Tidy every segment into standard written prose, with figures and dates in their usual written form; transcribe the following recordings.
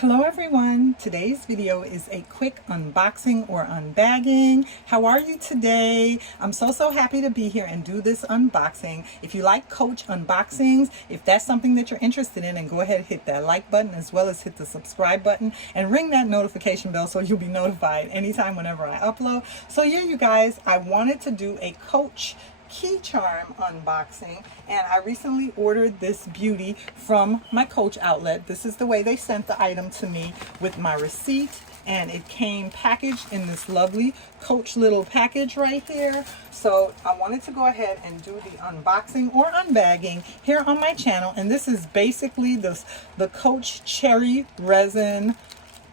Hello everyone, today's video is a quick unboxing or unbagging. How are you today? I'm so happy to be here and do this unboxing. If you like Coach unboxings, if that's something that you're interested in, and go ahead and hit that like button as well as hit the subscribe button and ring that notification bell so you'll be notified anytime whenever I upload. So yeah, you guys, I wanted to do a Coach key charm unboxing, and I recently ordered this beauty from my Coach outlet. This is the way they sent the item to me with my receipt, and it came packaged in this lovely Coach little package right here. So I wanted to go ahead and do the unboxing or unbagging here on my channel, and this is basically the Coach cherry resin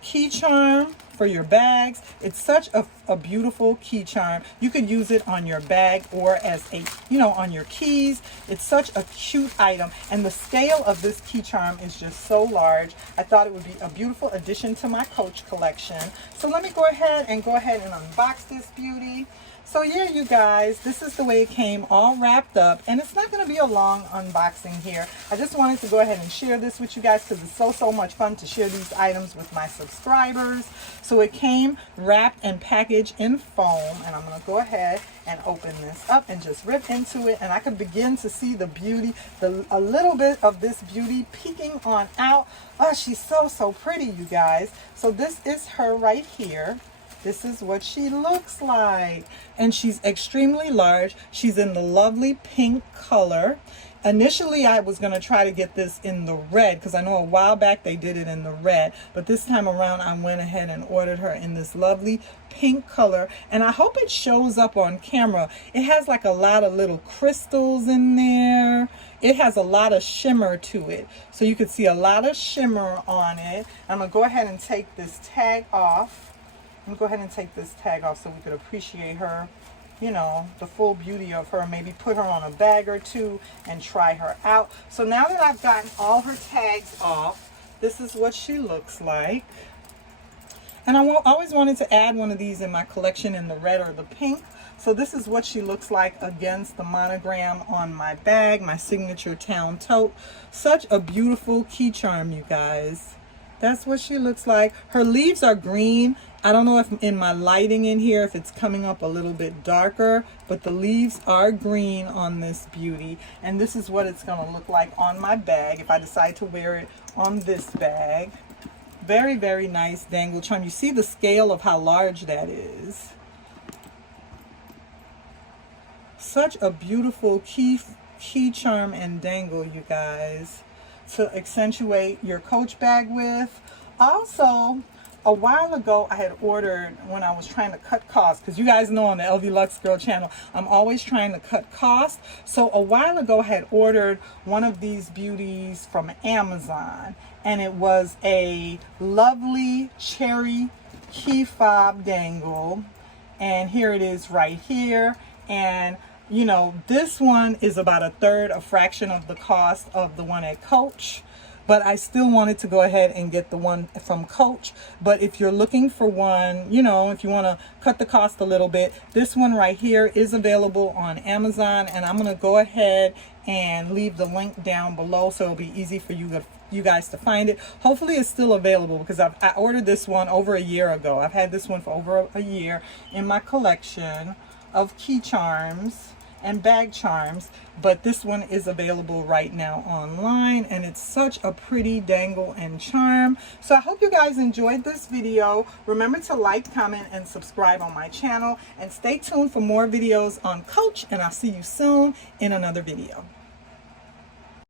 key charm for your bags. It's such a beautiful key charm. You could use it on your bag or as a, on your keys. It's such a cute item, and the scale of this key charm is just so large. I thought it would be a beautiful addition to my Coach collection. So let me go ahead and unbox this beauty. So yeah, you guys, this is the way it came all wrapped up, and it's not going to be a long unboxing here. I just wanted to go ahead and share this with you guys because it's so much fun to share these items with my subscribers. So it came wrapped and packaged in foam, and I'm going to go ahead and open this up and just rip into it, and I can begin to see the beauty, a little bit of this beauty peeking on out. Oh, she's so pretty, you guys. So this is her right here. This is what she looks like, and she's extremely large. She's in the lovely pink color. Initially, I was going to try to get this in the red because I know a while back they did it in the red, but this time around I went ahead and ordered her in this lovely pink color, and I hope it shows up on camera. It has like a lot of little crystals in there. It has a lot of shimmer to it, so you can see a lot of shimmer on it. I'm going to go ahead and take this tag off. I'm going to go ahead and take this tag off so we could appreciate her, the full beauty of her. Maybe put her on a bag or two and try her out. So now that I've gotten all her tags off, this is what she looks like. And I always wanted to add one of these in my collection in the red or the pink. So this is what she looks like against the monogram on my bag, my signature town tote. Such a beautiful key charm, you guys. That's what she looks like. Her leaves are green. I don't know if in my lighting in here, if it's coming up a little bit darker, but the leaves are green on this beauty. And this is what it's going to look like on my bag if I decide to wear it on this bag. Very nice dangle charm. You see the scale of how large that is. Such a beautiful key charm and dangle, you guys, to accentuate your Coach bag with. Also, a while ago, I had ordered, when I was trying to cut costs, because you guys know on the lvluxegirl channel, I'm always trying to cut costs. So a while ago, I had ordered one of these beauties from Amazon, and it was a lovely cherry key fob dangle. And here it is right here. And this one is about a fraction of the cost of the one at Coach. But I still wanted to go ahead and get the one from Coach. But if you're looking for one, if you want to cut the cost a little bit, this one right here is available on Amazon. And I'm going to go ahead and leave the link down below so it'll be easy for you guys to find it. Hopefully it's still available because I ordered this one over a year ago. I've had this one for over a year in my collection of key charms and bag charms, but this one is available right now online, and it's such a pretty dangle and charm. So I hope you guys enjoyed this video. Remember to like, comment, and subscribe on my channel, and stay tuned for more videos on Coach, and I'll see you soon in another video.